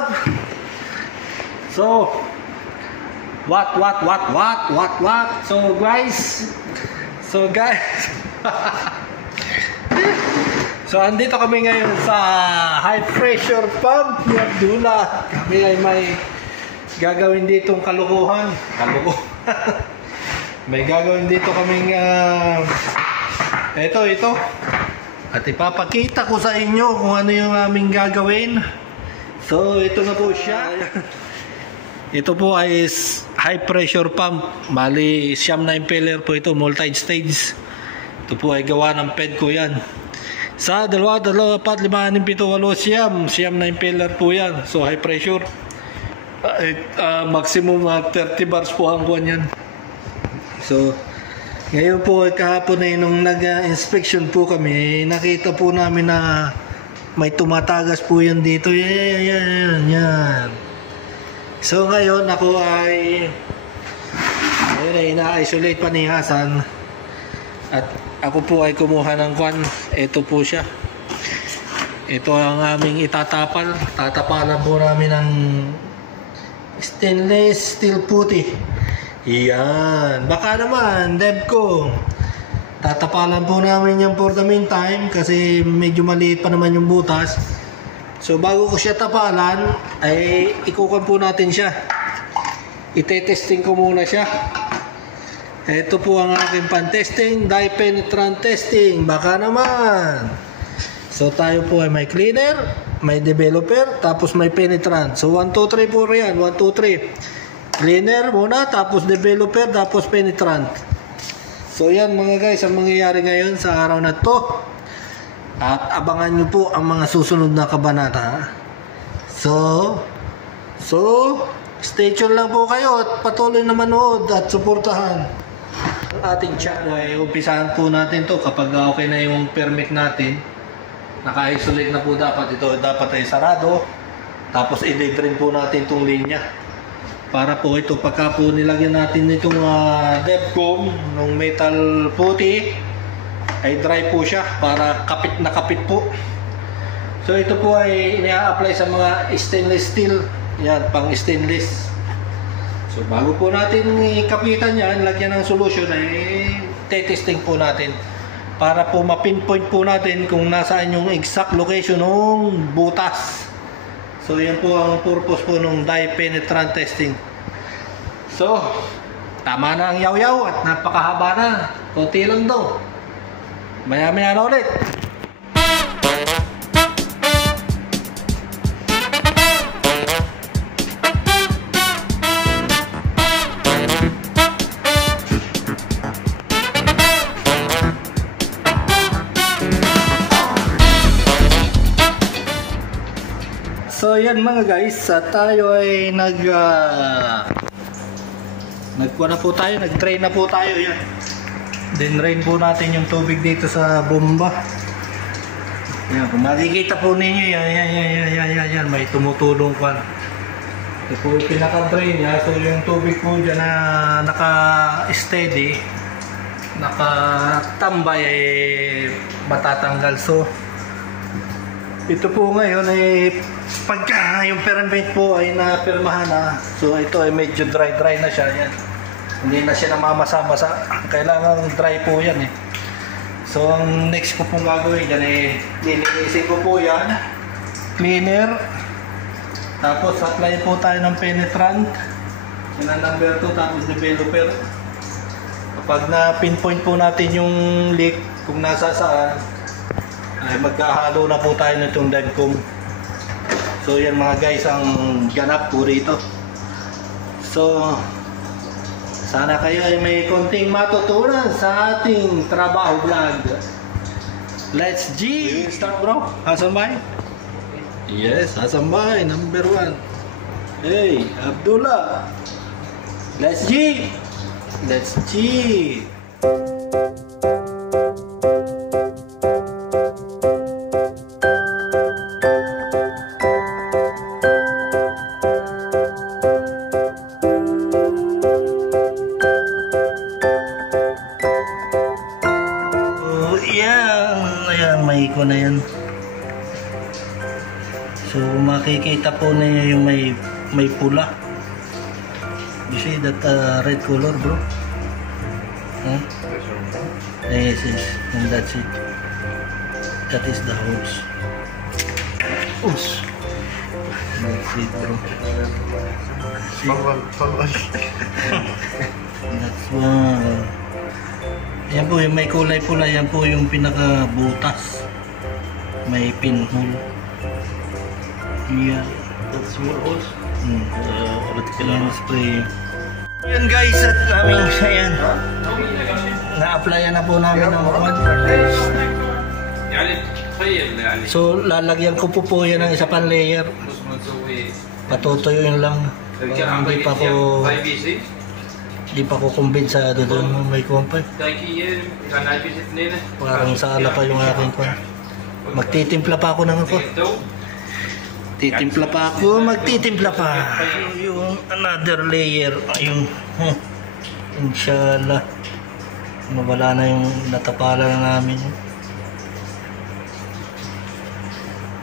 up? So, what? So guys, so andito kami ngayon sa high pressure pump ni Abdullah. Kami ay may gagawin ditong kalukuhan. May gagawin dito kaming ito. At ipapakita ko sa inyo kung ano yung aming gagawin. So, ito na po siya. Ito po ay high pressure pump. Bali, siyam na impeller po ito, multi-stage. Ito po ay gawa ng PEDCO yan. Sa 2, 4, 5, 6, 7, 8, siyam na impeller po yan. So, high pressure. Maximum 30 bars po ang kuwan yan. So, ngayon po kahapon ay nung nag-inspection po kami, nakita po namin na may tumatagas po yan dito. Yan. So ngayon ako ay ina-isolate panihasan at ako po ay kumuha ng kwan. Ito po siya. Ito ang aming itatapal. Tatapalan po namin ng stainless steel putty. Yan. Baka naman, Devco. Tatapalan po namin yan for the meantime kasi medyo maliit pa naman yung butas. So bago ko siya tapalan, ay ikukan po natin siya. Ite-testing ko muna siya. Ito po ang aking pan-testing, dye penetrant testing. Baka naman. So tayo po ay may cleaner, may developer, tapos may penetrant. So 1, 2, 3 po yan. 1, 2, 3. Cleaner muna, tapos developer, tapos penetrant. So yan mga guys, ang mangyayari ngayon sa araw na to. At abangan nyo po ang mga susunod na kabanata. So stay tuned lang po kayo at patuloy na manood at suportahan ang ating channel. Ay umpisahan po natin to kapag okay na yung permit natin. Naka-isolate na po dapat ito. Dapat ay sarado. Tapos i-drain po natin itong linya. Para po ito, pagka po nilagyan natin itong Devcom ng metal putty, ay dry po siya para kapit na kapit po. So ito po ay ina-apply sa mga stainless steel. Yan, pang stainless. So bago po natin ikapitan yan, lagyan ng solution, ay testing po natin. Para po ma-pinpoint po natin kung nasaan yung exact location ng butas. So yan po ang purpose po ng dye penetrant testing. So, tama na ang yaw-yaw at napakahaba na. Kunti lang daw. Maya-maya na ulit. So yan mga guys, tayo ay nag-drain na po tayo yan. Then drain po natin yung tubig dito sa bomba. Yan, kung makikita po ninyo yan, may tumutulong pa. Ito po yung pinaka-drain niya. So yung tubig po dyan na naka-steady, nakatambay ay matatanggal. So ito po ngayon ay pagka yung permit po ay napirmahan na, so ito ay medyo dry na siya. Yan, hindi na siya namamasa-masa. Kailangan dry po yan eh. So ang next ko pong gagawin yan ay lilinisin ko po yan, cleaner, tapos apply po tayo ng penetrant. Yan ang number 2, tapos developer. Kapag na pinpoint po natin yung leak kung nasa saan, ay magkahalo na po tayo nitong Devcom. So yan mga guys ang ganap po rito. So sana kayo ay may konting matutunan sa ating trabaho vlog. Let's G! Start bro! Hasan Bay? Yes, Hasan Bay, number 1. Hey, Abdullah! Let's G! Let's G! Ayan, may iko na yan. So makikita po niyo yung may pula. You see that red color, bro? Huh? Yes, yes, and that's it. That is the hose. Oops. That's it, bro. That's one. Yan po, yung may kulay pula, yan po yung pinaka-butas. May pinhole. Yeah. That's more hose. Yan spray. Yun guys, at aming ayan. Na-applyan na po namin ng one. So lalagyan ko po yan ng isa pang layer. Patutuyuin lang. Hindi pa ko kumbensado doon may kumpay. Parang sala pa yung aking pa. Magtitimpla pa ako ng ako. Magtitimpla pa. Yung another layer. Ayun. Inshallah. Mawala na yung natapalan na namin.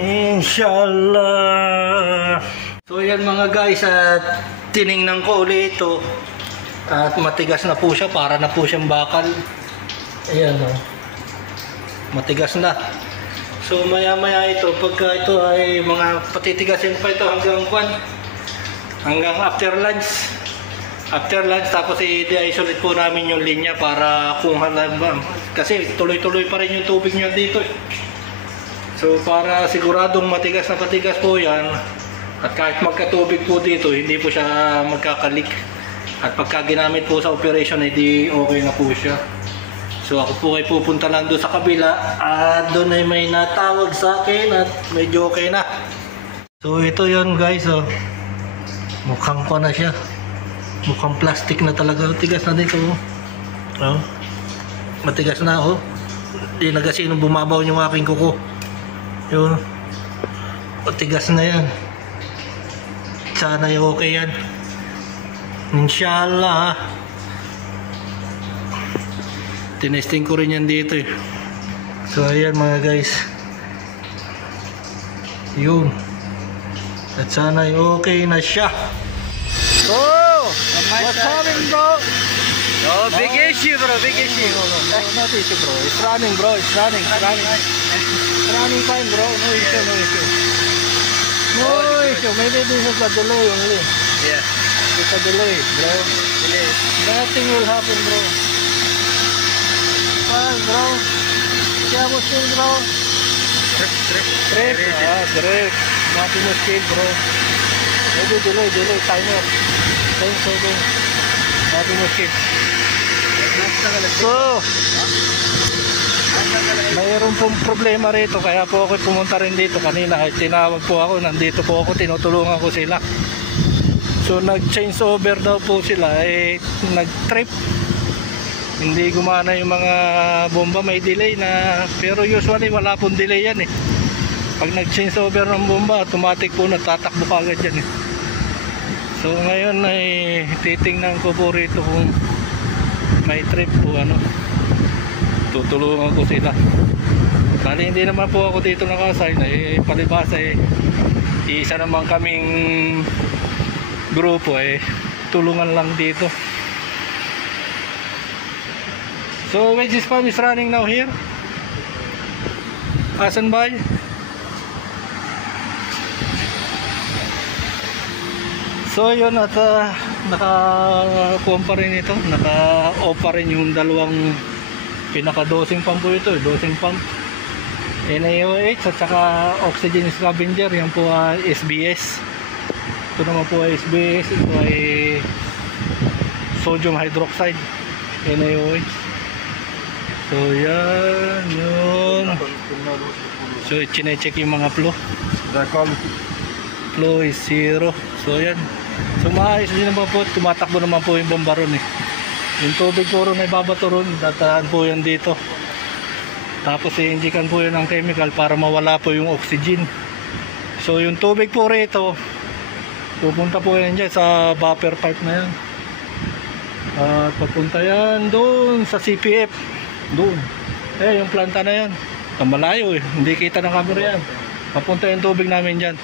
Inshallah. So yan mga guys, at tiningnan ko ulit ito. At matigas na po siya, para na po siyang bakal. Ayan o. Matigas na. So maya maya ito, pagka ito ay mga patitigasin pa ito hanggang after lunch. After lunch, tapos i-isolate po namin yung linya para kung halimbawa, kasi tuloy-tuloy pa rin yung tubig niya dito. So para siguradong matigas na patigas po yan, at kahit magkatubig po dito, hindi po siya magkakalik. At pagka ginamit po sa operation, hindi okay na po siya. So ako po ay pupunta lang doon sa kabila at doon ay may natawag sa akin at medyo okay na. So ito yun guys, oh. Mukhang pa na siya. Mukhang plastic na talaga. Matigas na dito, oh. Oh. Matigas na, oh. Hindi na kasi nung bumabaw yung aking kuko. Yun. Matigas na yan. Sana yung okay yan. Inshallah. Tinesting ko rin yan dito eh. So ayan mga guys. Yun. At sana okay na siya. So what's happening bro? Oh, big issue bro, big issue. Not issue bro. It's running bro. It's running. It's running fine bro. No issue, no issue. No issue. Maybe this is a delay only. Yeah. It's a delay bro. Delay. Nothing will happen bro. Bro, kaya mo skill bro? Trip. Direct. Mati mo skill bro. Maybe delay, timer. 10 seconds. Mati mo skill. So, mayroon pong problema rito, kaya po ako pumunta rin dito kanina. Ay tinawag po ako, nandito po ako, tinutulungan ko sila. So nag-change over daw po sila, nag-trip. Hindi gumana yung mga bomba, may delay na, pero usually wala pong delay yan eh. Pag nag-change over ng bomba, automatic po natatakbo ka agad yan eh. So ngayon ay titingnan ko po rito kung may trip po ano. Tutulungan ko sila. Bali hindi naman po ako dito naka-assign eh, palibasa eh. Isa naman kaming grupo eh, tulungan lang dito. So which is farm is running now here? Asan ba? So yun at naka-kuha pa rin ito, naka-off pa rin yung dalawang pinaka-dosing pump po ito, dosing pump NaOH at saka oxygen scavenger, yan po SBS. Ito naman po ay SBS, ito ay sodium hydroxide NaOH. So yan, yun. So chine-check yung mga flow. Flow is 0. So yan. So maayos din naman po, tumatakbo naman po yung bomba ron eh. Yung tubig po ron ay babato ron, dataan po yan dito. Tapos i-injikan po yun ng chemical para mawala po yung oxygen. So yung tubig po rito, pupunta po yan dyan sa buffer pipe na yan. At papunta yan doon sa CPF. Doon. Yung planta na yan. Malayo eh. Hindi kita ng camera yan. Papunta yung tubig namin dyan.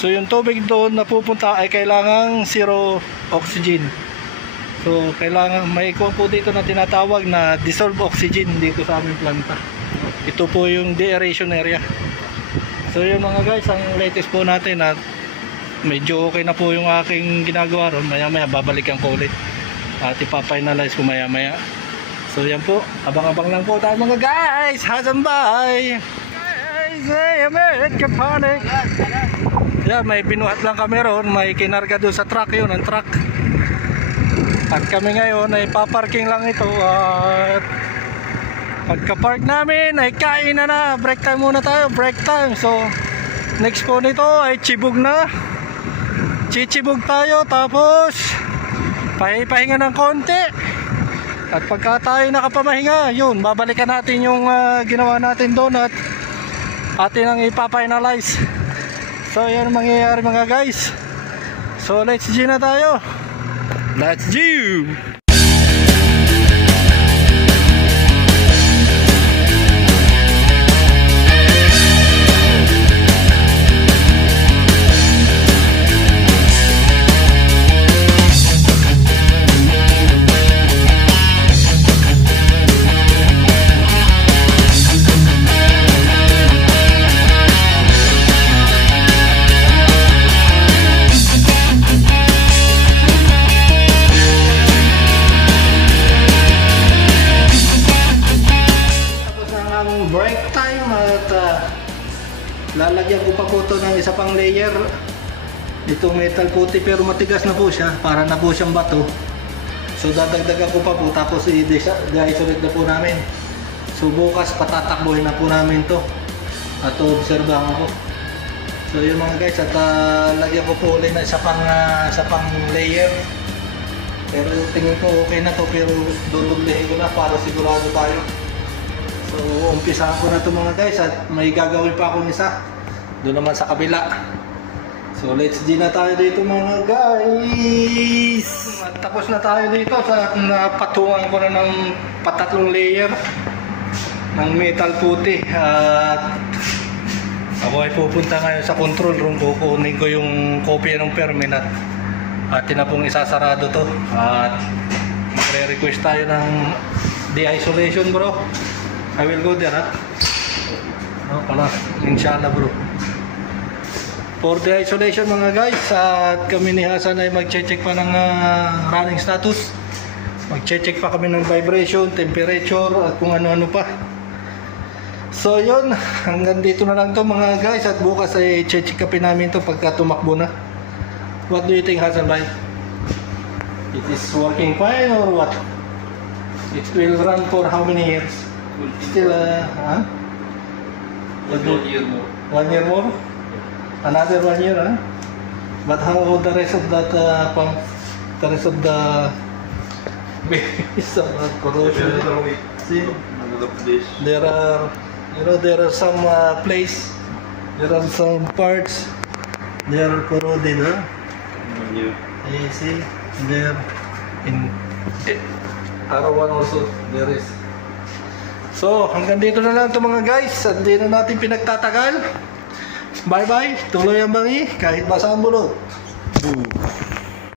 So yung tubig doon na pupunta ay kailangang zero oxygen. So kailangan may ikuha po dito na tinatawag na dissolved oxygen dito sa aming planta. Ito po yung deaeration area. So yun mga guys, ang latest po natin at medyo okay na po yung aking ginagawa ron. Maya maya babalikan ko ulit at ipafinalize ko maya maya. So yan po, abang-abang lang po tayo mga guys. Hazan bye guys, hey, Amet Kapanik. Yeah, may binuhat lang kami ron. May kinarga doon sa truck, yun ang truck. At kami ngayon ay paparking lang ito. At pagka-park namin ay kain na. Break time muna tayo, break time. So next po nito ay chibog na. Chichibog tayo, tapos pahinga ng konti. At pagka tayo nakapamahinga, yun, babalikan natin yung ginawa natin doon at atin ang ipafinalize. So yan ang mangyayari mga guys. So let's G na tayo. Let's G! Break time at lalagyan ko pa po ito ng isa pang layer. Itong metal puti pero matigas na po siya, para na po siyang bato. So dadagdagan ko pa po, tapos i-isolate na po namin. So bukas patatakbuhin na po namin to at obserbahan ko. So yun mga guys, at lagyan ko po ulit na isa pang layer. Pero tingin ko okay na to, pero dudublehin ko na para sigurado tayo. So umpisahan ko na ito mga guys, at may gagawin pa akong isa doon naman sa kabila. So let's G na tayo dito mga guys. Tapos na tayo dito sa napatungan ko na ng patatlong layer ng metal puti. At ako ay pupunta ngayon sa control room, kukunin ko yung kopya ng permit at atin na pong isasarado to. At magre-request tayo ng de-isolation bro. I will go there, ha? No, pala. Inshallah, bro. For the isolation, mga guys, at kami ni Hasan ay mag-check pa ng running status. Mag-check pa kami ng vibration, temperature, at kung ano-ano pa. So, yun. Hanggang dito na lang to mga guys. At bukas ay check upin namin to pagka tumakbo na. What do you think, Hasan, bye? It is working fine or what? It will run for how many years? Still, huh? 1 year more. 1 year more? Another 1 year, huh? But how about the rest of that pump? The rest of the corrosion? See, there are, you know, there are some place, there are some parts, they are corroded, huh? You see, there in R1 also, there is. So, hanggang dito na lang ito mga guys. At hindi na natin pinagtatagal. Bye bye. Tuloy ang bangi kahit basa ang bulot. Boom.